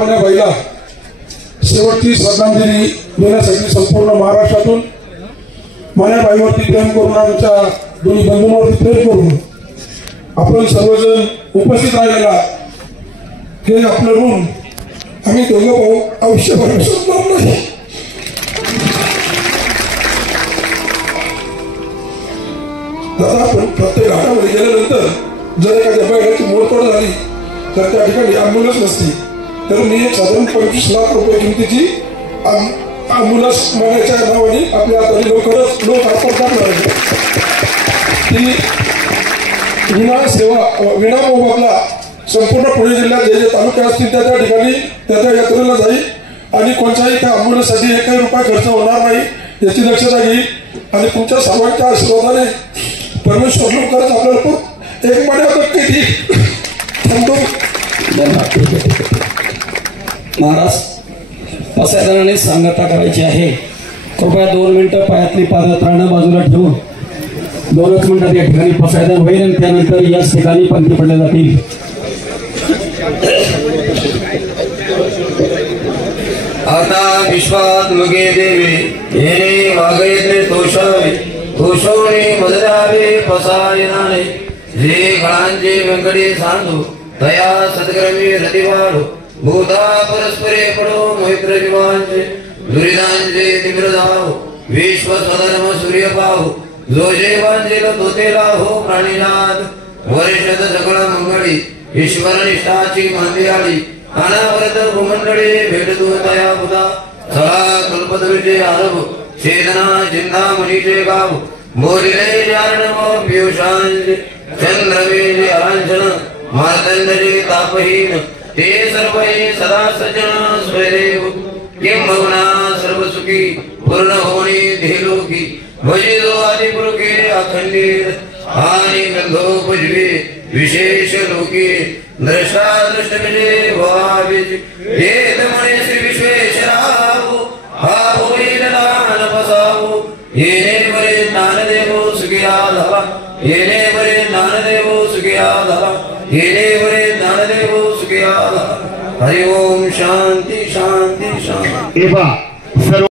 मण्याबाईला शेवटची श्रद्धांजली देण्यासाठी संपूर्ण महाराष्ट्रातून मण्याबाईवरती प्रेम करून आमच्या दोन्ही बंधूंवरती प्रेम करून आपण सर्वजण उपस्थित राहिलेला हे आपलं ऋण आम्ही दोघं भाऊ आयुष्यभर विसरणार नाही. दादा आपण प्रत्येक घाटामध्ये गेल्यानंतर जर एखाद्या बैलाची मोडतोड झाली तर त्या ठिकाणी ॲम्ब्युलन्स नसती, तर मी एक साधारण 25 लाख रुपये किमतीची ॲम्ब्युलन्स मागण्याच्या नावाने आपल्या हाताने लवकरच लोक अर्पण करणार आहे. ती विना सेवा विना मोबदला संपूर्ण पुणे जिल्ह्यात जे जे तालुके असतील त्या ठिकाणी त्या यात्रेला जाईल आणि कोणत्याही त्या ॲम्ब्युलन्ससाठी एकही रुपया खर्च होणार नाही याची दक्षता घेईल. आणि तुमच्या सर्वांच्या आशीर्वादाने परमेश्वर लवकरच आपल्याला एक महिन्यात किती थांबतो. महाराज पसायदानाने सांगता करायची आहे. कृपया 2 मिनिटं पायातली पादत्राणं बाजूला ठेवून 2च मिनिटात या ठिकाणी पसायदान होईल आणि त्यानंतर याच ठिकाणी पंक्ती पडल्या जातील. आता विश्वात मगे देवे येणे वागयते तोषावे तोषवणे बदलावे पसायनाने जे गळांचे व्यंकटे सांडू तया सद्ग्रमी रती वाढो भूता परस्परे पडो मैत्र जीवांचे दुरिदांचे तीव्र जावो विश्व स्वधर्म सूर्य पाहो जो जे वांजेल तो ते लाहो प्राणीनाथ वर्षद सकळ मंगळी ईश्वर निष्ठाची मांदियाळी अनावरत भूमंडळे भेटतो तया बुधा सळा कल्पतरुचे आरभ चेतना चिंतामणीचे गाव बोलिले जारणव पियुषांचे चंद्रवेजे अरांचन मार्तंडजे तापहीन ते सर्व सदा सज्जन स्वयरेव किंबहुना सर्व सुखी पूर्ण होणे धेलोकी भजितो आदिपुरुखे अखंडीर आणि गंधोपजवे विशेष लोके द्रष्टा दृष्टविजय भाविज वेद म्हणे श्री विश्वेश्वराव हा होईल दान बसावो येणे बरे ज्ञानदेव सुखिया झाला येणे बरे ज्ञानदेव सुखिया झाला येणे बरे ज्ञानदेव सुखिया झाला. हरि ओम शांती शांती शांती.